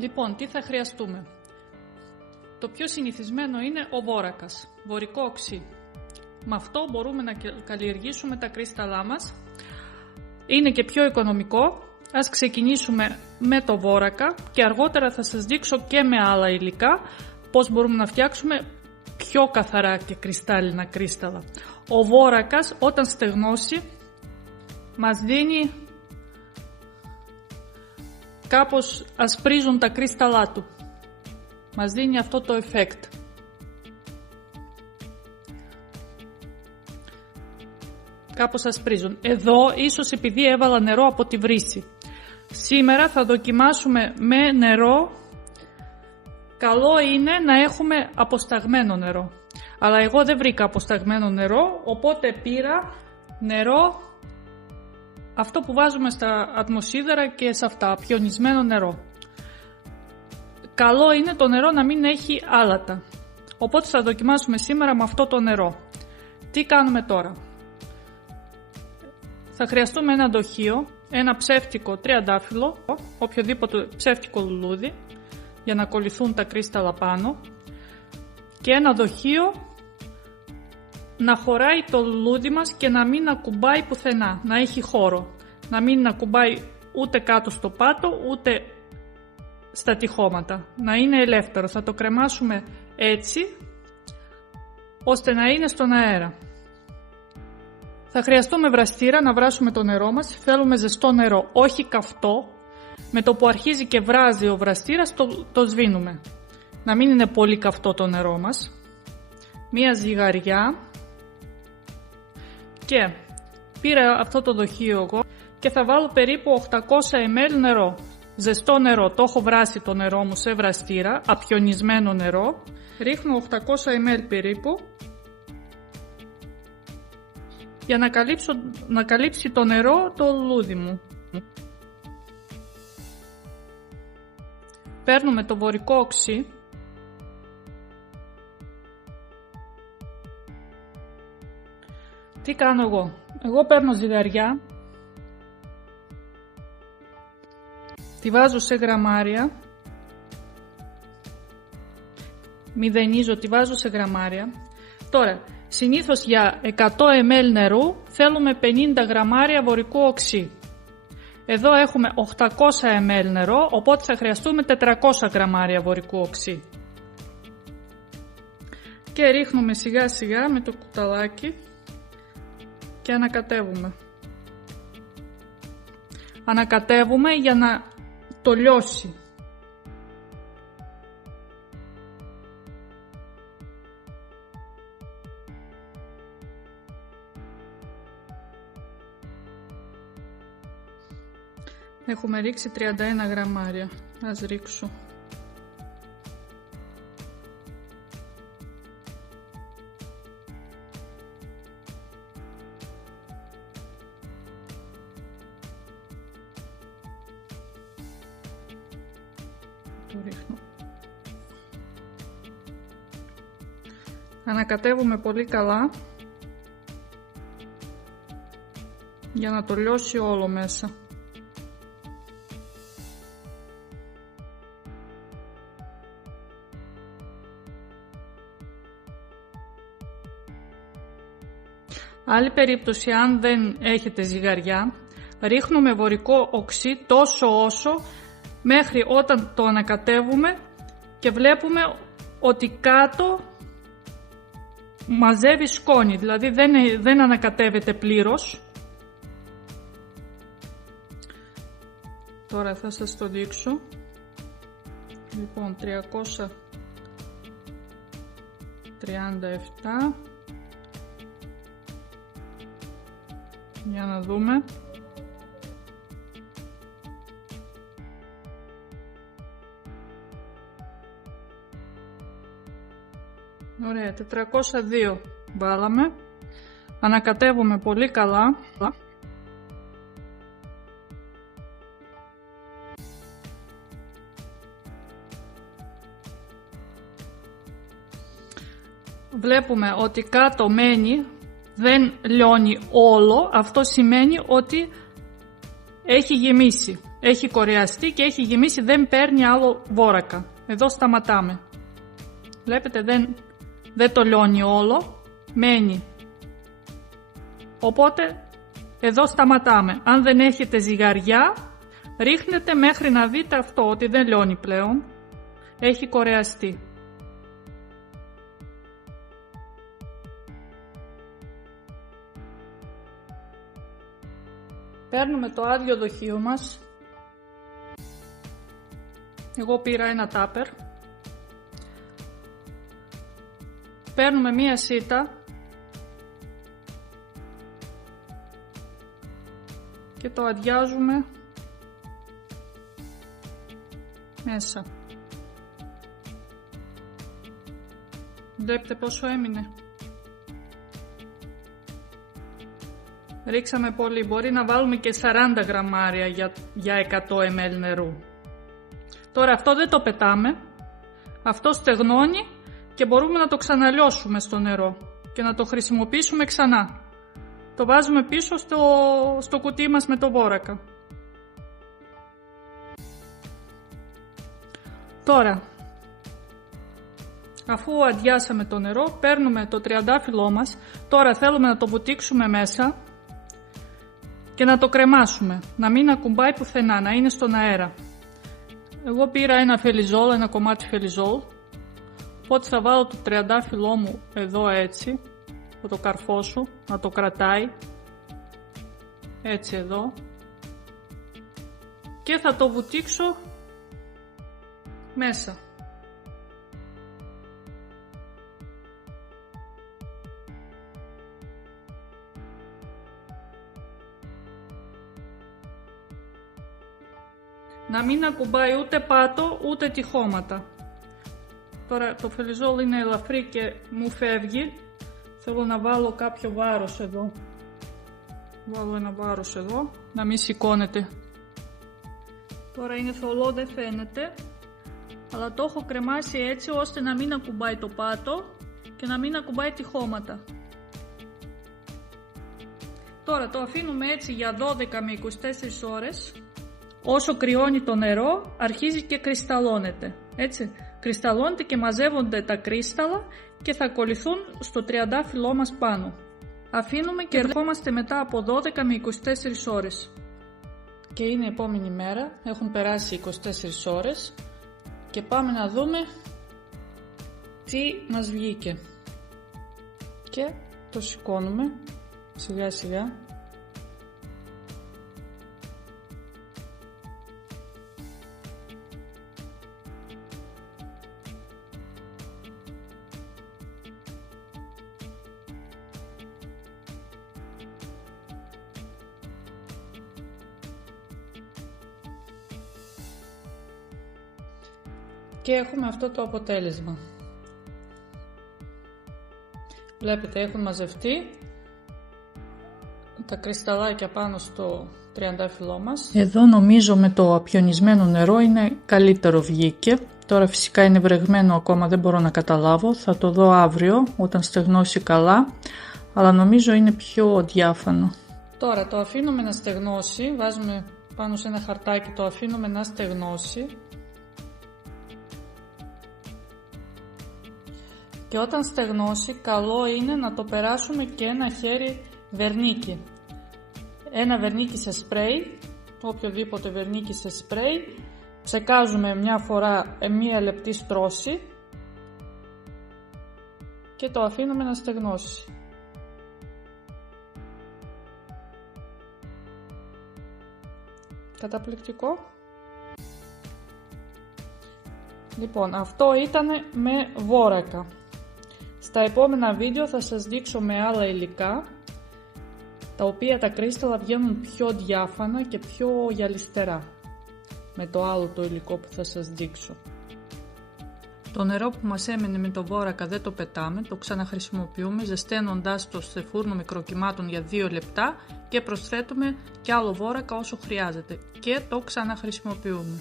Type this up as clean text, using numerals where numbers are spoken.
Λοιπόν, τι θα χρειαστούμε. Το πιο συνηθισμένο είναι ο βόρακας, βορικό οξύ. Με αυτό μπορούμε να καλλιεργήσουμε τα κρίσταλά μας. Είναι και πιο οικονομικό. Ας ξεκινήσουμε με το βόρακα και αργότερα θα σας δείξω και με άλλα υλικά πώς μπορούμε να φτιάξουμε πιο καθαρά και κρυστάλλινα κρίσταλα. Ο βόρακας όταν στεγνώσει μας δίνει κάπως ασπρίζουν τα κρίσταλά του. Μας δίνει αυτό το effect. Κάπως ασπρίζουν. Εδώ ίσως επειδή έβαλα νερό από τη βρύση. Σήμερα θα δοκιμάσουμε με νερό. Καλό είναι να έχουμε αποσταγμένο νερό. Αλλά εγώ δεν βρήκα αποσταγμένο νερό, οπότε πήρα νερό, αυτό που βάζουμε στα ατμοσίδερα και σε αυτά, πιονισμένο νερό. Καλό είναι το νερό να μην έχει άλατα. Οπότε θα δοκιμάσουμε σήμερα με αυτό το νερό. Τι κάνουμε τώρα. Θα χρειαστούμε ένα δοχείο, ένα ψεύτικο τριαντάφυλλο, οποιοδήποτε ψεύτικο λουλούδι, για να κολληθούν τα κρίσταλα πάνω, και ένα δοχείο να χωράει το λουλούδι μας και να μην ακουμπάει πουθενά, να έχει χώρο, να μην ακουμπάει ούτε κάτω στο πάτο ούτε στα τυχώματα, να είναι ελεύθερο. Θα το κρεμάσουμε έτσι ώστε να είναι στον αέρα. Θα χρειαστούμε βραστήρα να βράσουμε το νερό μας. Θέλουμε ζεστό νερό, όχι καυτό. Με το που αρχίζει και βράζει ο βραστήρας το σβήνουμε. Να μην είναι πολύ καυτό το νερό μας. Μία ζυγαριά. Και πήρα αυτό το δοχείο εγώ και θα βάλω περίπου 800 ml νερό. Ζεστό νερό. Το έχω βράσει το νερό μου σε βραστήρα. Απιονισμένο νερό. Ρίχνω 800 ml περίπου. Για να καλύψει το νερό το λουλούδι μου. Παίρνουμε το βορικό οξύ. Τι κάνω εγώ. Εγώ παίρνω ζυγαριά. Τη βάζω σε γραμμάρια. Μηδενίζω, τη βάζω σε γραμμάρια. Τώρα, συνήθως για 100 ml νερού θέλουμε 50 γραμμάρια βορικού οξύ. Εδώ έχουμε 800 ml νερό, οπότε θα χρειαστούμε 400 γραμμάρια βορικού οξύ. Και ρίχνουμε σιγά σιγά με το κουταλάκι και ανακατεύουμε. Ανακατεύουμε για να το λιώσει. Έχουμε ρίξει 31 γραμμάρια. Ας ρίξω. Το ρίχνω. Ανακατεύουμε πολύ καλά για να το λιώσει όλο μέσα. Άλλη περίπτωση, αν δεν έχετε ζυγαριά, ρίχνουμε βορικό οξύ τόσο όσο μέχρι όταν το ανακατεύουμε και βλέπουμε ότι κάτω μαζεύει σκόνη, δηλαδή δεν ανακατεύεται πλήρως. Τώρα θα σας το δείξω. Λοιπόν, 337. Για να δούμε. Ωραία, 402 βάλαμε. Ανακατεύουμε πολύ καλά. Βλέπουμε ότι κάτω μένει, δεν λιώνει όλο. Αυτό σημαίνει ότι έχει γεμίσει. έχει κορεαστεί και έχει γεμίσει, δεν παίρνει άλλο βόρακα. Εδώ σταματάμε. Βλέπετε, δεν το λιώνει όλο, μένει. Οπότε εδώ σταματάμε. Αν δεν έχετε ζυγαριά, ρίχνετε μέχρι να δείτε αυτό, ότι δεν λιώνει πλέον. Έχει κορεαστεί. Παίρνουμε το άδειο δοχείο μας. Εγώ πήρα ένα τάπερ. Παίρνουμε μία σίτα και το αδειάζουμε μέσα. Βλέπετε πόσο έμεινε. Ρίξαμε πολύ, μπορεί να βάλουμε και 40 γραμμάρια για 100 ml νερού. Τώρα αυτό δεν το πετάμε, αυτό στεγνώνει και μπορούμε να το ξαναλιώσουμε στο νερό και να το χρησιμοποιήσουμε ξανά. Το βάζουμε πίσω στο κουτί μας με το βόρακα. Τώρα, αφού αδειάσαμε το νερό, παίρνουμε το τριαντάφυλλό μας. Τώρα θέλουμε να το βουτήξουμε μέσα και να το κρεμάσουμε, να μην ακουμπάει πουθενά, να είναι στον αέρα. Εγώ πήρα ένα κομμάτι φελιζόλ, οπότε θα βάλω το τριαντάφυλλό μου εδώ έτσι, θα το καρφώσω, να το κρατάει, έτσι εδώ, και θα το βουτήξω μέσα. Να μην ακουμπάει ούτε πάτο ούτε τυχώματα. Τώρα το φελιζόλ είναι ελαφρύ και μου φεύγει. Θέλω να βάλω κάποιο βάρος εδώ. Βάλω ένα βάρος εδώ, να μην σηκώνεται. Τώρα είναι θολό, δεν φαίνεται, αλλά το έχω κρεμάσει έτσι ώστε να μην ακουμπάει το πάτο και να μην ακουμπάει τυχώματα. Τώρα το αφήνουμε έτσι για 12 με 24 ώρες. Όσο κρυώνει το νερό, αρχίζει και κρυσταλλώνεται. Έτσι, κρυσταλλώνεται και μαζεύονται τα κρύσταλλα και θα κολληθούν στο τριαντάφυλλό μας πάνω. Αφήνουμε και ερχόμαστε μετά από 12 με 24 ώρες. Και είναι η επόμενη μέρα, έχουν περάσει 24 ώρες και πάμε να δούμε τι μας βγήκε. Και το σηκώνουμε σιγά σιγά. Και έχουμε αυτό το αποτέλεσμα. Βλέπετε, έχουν μαζευτεί τα κρυσταλλάκια πάνω στο τριαντάφυλλό μας. Εδώ νομίζω με το απιονισμένο νερό είναι καλύτερο βγήκε. Τώρα φυσικά είναι βρεγμένο ακόμα, δεν μπορώ να καταλάβω. Θα το δω αύριο όταν στεγνώσει καλά, αλλά νομίζω είναι πιο διάφανο. Τώρα το αφήνουμε να στεγνώσει, βάζουμε πάνω σε ένα χαρτάκι, το αφήνουμε να στεγνώσει. Και όταν στεγνώσει, καλό είναι να το περάσουμε και ένα χέρι βερνίκι. Ένα βερνίκι σε σπρέι, οποιοδήποτε βερνίκι σε σπρέι. Ψεκάζουμε μια φορά μία λεπτή στρώση και το αφήνουμε να στεγνώσει. Καταπληκτικό. Λοιπόν, αυτό ήταν με βόρακα. Στα επόμενα βίντεο θα σας δείξω με άλλα υλικά, τα οποία τα κρύσταλλα βγαίνουν πιο διάφανα και πιο γυαλιστερά, με το άλλο το υλικό που θα σας δείξω. Το νερό που μας έμενε με το βόρακα δεν το πετάμε, το ξαναχρησιμοποιούμε ζεσταίνοντάς το σε φούρνο μικροκυμάτων για 2 λεπτά και προσθέτουμε κι άλλο βόρακα όσο χρειάζεται και το ξαναχρησιμοποιούμε.